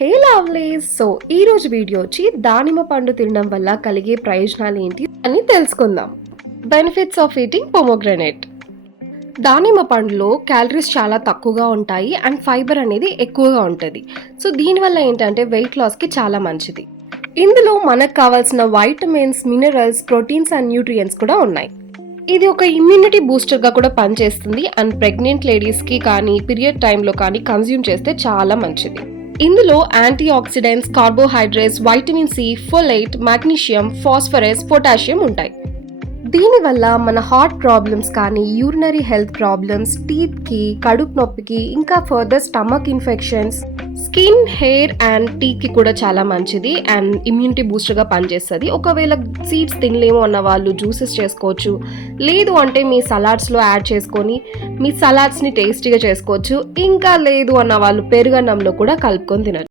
హే lovelies! So ఈ రోజు video వచ్చి దానిమ్మ పండు తినడం వల్ల కలిగే ప్రయోజనాలు ఏంటి అని తెలుసుకుందాం. Benefits of eating pomegranate. దానిమ్మ పండులో క్యాలరీస్ చాలా తక్కువగా ఉంటాయి అండ్ ఫైబర్ అనేది ఎక్కువగా ఉంటుంది. సో దీనివల్ల ఏంటంటే వెయిట్ లాస్కి చాలా మంచిది. ఇందులో మనకు కావాల్సిన vitamins, minerals, proteins and nutrients కూడా ఉన్నాయి. ఇది ఒక ఇమ్యూనిటీ బూస్టర్గా కూడా పనిచేస్తుంది అండ్ ప్రెగ్నెంట్ లేడీస్కి కానీ పీరియడ్ టైంలో కానీ కన్జ్యూమ్ చేస్తే చాలా మంచిది. ఇందులో antioxidants, carbohydrates, vitamin C, folate, magnesium, phosphorus, potassium ఉంటాయి. దీనివల్ల మన హార్ట్ ప్రాబ్లమ్స్ కానీ, యూరినరీ హెల్త్ ప్రాబ్లమ్స్, టీత్కి, కడుపు నొప్పికి, ఇంకా further stomach infections, skin, hair and టీత్కి కూడా చాలా మంచిది అండ్ ఇమ్యూనిటీ బూస్టర్గా పనిచేస్తుంది. ఒకవేళ సీడ్స్ తినలేము అన్న వాళ్ళు జ్యూసెస్ చేసుకోవచ్చు, లేదు అంటే మీ సలాడ్స్లో యాడ్ చేసుకొని మీ సలాడ్స్ని టేస్టీగా చేసుకోవచ్చు. ఇంకా లేదు అన్న వాళ్ళు పెరుగన్నంలో కూడా కలుపుకొని తినచ్చు.